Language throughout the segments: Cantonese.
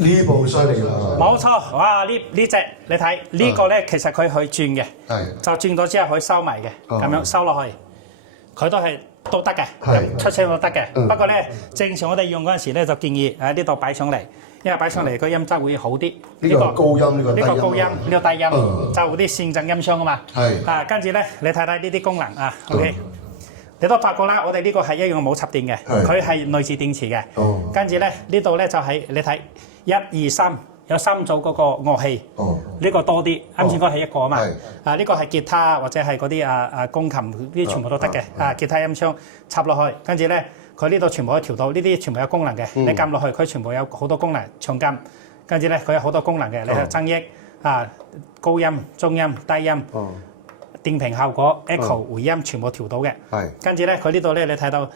呢部犀利啦！冇錯，哇！呢隻你睇呢個咧，其實佢可以轉嘅，就轉咗之後可以收埋嘅，咁樣收落去，佢都得嘅，出聲都得嘅。不過咧，正常我哋用嗰陣時咧，就建議喺呢度擺上嚟，因為擺上嚟個音質會好啲。呢個高音，呢個高音，呢個低音，就啲線陣音箱啊嘛。係跟住咧，你睇睇呢啲功能啊 ，OK。你都發覺啦，我哋呢個係一樣冇插電嘅，佢係內置電池嘅。跟住咧，呢度咧就係你睇1、2、3有3組嗰個樂器。呢個多啲，啱先嗰係一個啊嘛。呢個係吉他或者係嗰啲鋼琴呢啲全部都得嘅。吉他音箱插落去，跟住咧佢呢度全部可以調到，呢啲全部有功能嘅。你撳落去，佢全部有好多功能，長撳。跟住咧佢有好多功能嘅，你去增益高音、中音、低音。電平效果、echo 回音全部調到嘅，跟住咧佢呢度咧你睇到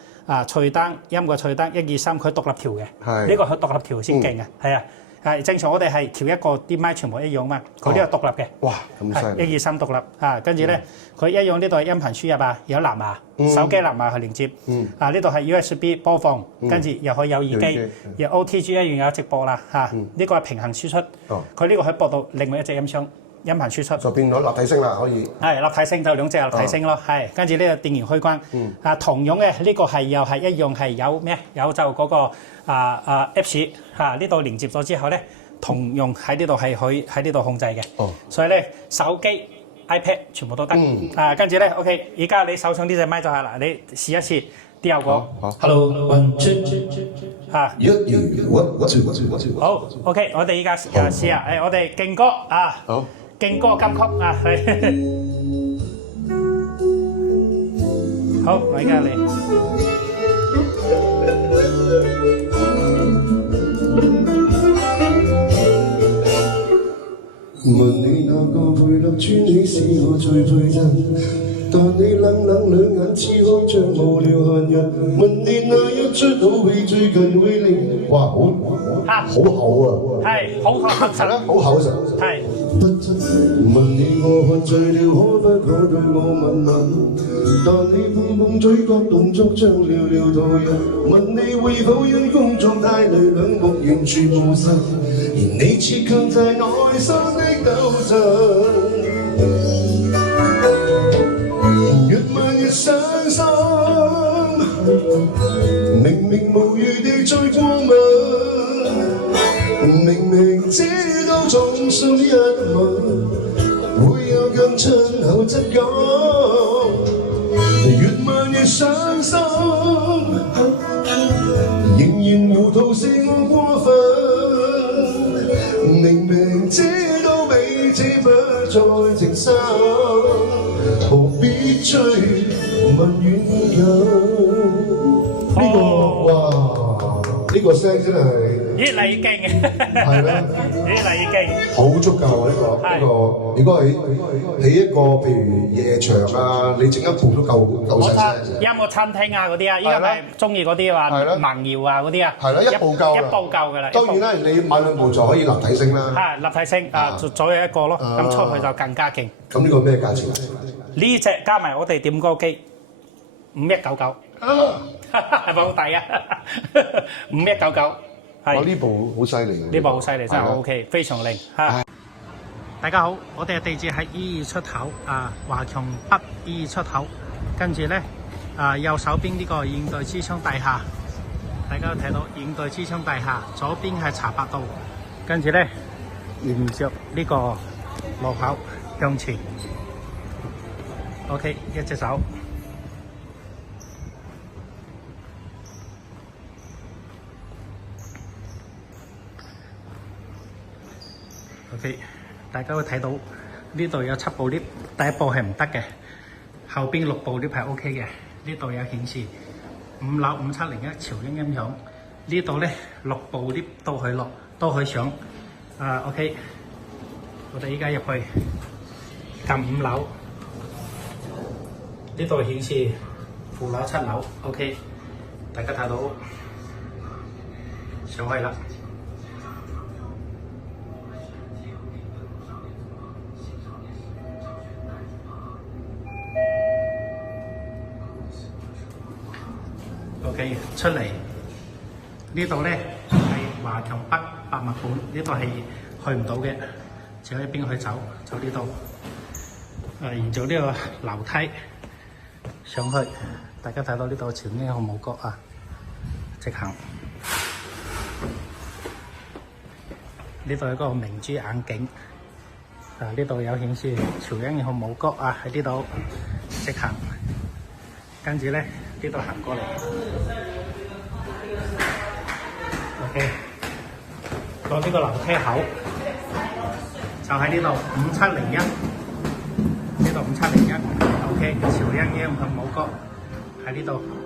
隨燈音個隨燈1、2、3佢獨立調嘅，呢個佢獨立調先勁嘅，係啊，係正常我哋係調一個啲咪全部一樣嘛，佢呢個獨立嘅，哇咁犀利，1、2、3獨立跟住咧佢一樣呢度係音頻輸入有藍牙，手機藍牙去連接，呢度係 USB 播放，跟住又可以有耳機，又 OTG 一樣有直播啦，呢個係平衡輸出，佢呢個可以播到另外一隻音箱。音頻輸出就變咗立體聲啦，可以係立體聲就2隻立體聲咯，係跟住呢個電源開關，同樣嘅呢個係又係一樣係有咩？有就嗰個Apps 呢度連接咗之後咧，同樣喺呢度係可以喺呢度控制嘅，所以咧手機 iPad 全部都得，跟住咧 OK， 而家你手上呢隻咪就係啦，你試一試啲效果。Hello， 1 2 好 OK， 我哋而家試下，我哋勁歌好。勁歌金曲好，我而家嚟。問你那個配勒穿起是我最配襯，但你冷冷兩眼似看着無聊閒人。問你那一出好戲最近會令哇好厚啊，係好實啦，好厚實，係。問你我喝醉了可不可對我吻吻？但你碰碰嘴角動作像寥寥途人。問你會否因工作太累兩目完全無神，而你似強在內心的抖震。越問越傷心，明明無語地再過問，明明知道總信一吻會有更親厚質感，越問越傷心，仍然糊塗是我過分，明明知道彼此不再情深，何必追問遠近？呢個哇，呢個聲真係〜越嚟越勁，係啦，越嚟越勁，好足夠啊！呢個，如果喺一個譬如夜場啊，你整一部都夠晒聲。音樂餐廳嗰啲依家咪中意嗰啲話民謠嗰啲係啦，一部夠㗎啦。當然啦，你買2部就可以立體聲啦。立體聲左右一個咯，咁出去就更加勁。咁呢個咩價錢？呢隻加埋我哋點歌機5199，係咪好抵啊？5199。我呢部好犀利，呢部好犀利，真係 OK， 非常靚嚇。大家好，我哋嘅地址喺22出口華強北22出口，跟住咧右手邊呢個現代之窗大廈，大家都睇到現代之窗大廈，左邊係茶百道，跟住咧沿着呢個路口向前 ，OK， 一隻手。OK， 大家會睇到呢度有7部 lift， 第一部係唔得嘅，後邊6部 lift 係 OK 嘅。呢度有顯示5樓5701潮音音響，呢度咧6部 lift 都可以落，都可以上。OK， 我哋依家入去撳5樓，呢度顯示負樓7樓 ，OK， 大家睇到上去啦。OK， 出嚟呢度咧係華強北博物館，呢度係去唔到嘅，只可以邊去走呢度。沿住呢個樓梯上去，大家睇到呢度前面有個冇角啊，直行。呢度有個明珠眼鏡，呢度有顯示朝陽號冇角啊，喺呢度直行。跟住咧，呢度行過嚟 ，OK， 過呢個樓梯口就喺呢度5701，呢度5701 ，OK， 朝陽號冇角喺呢度。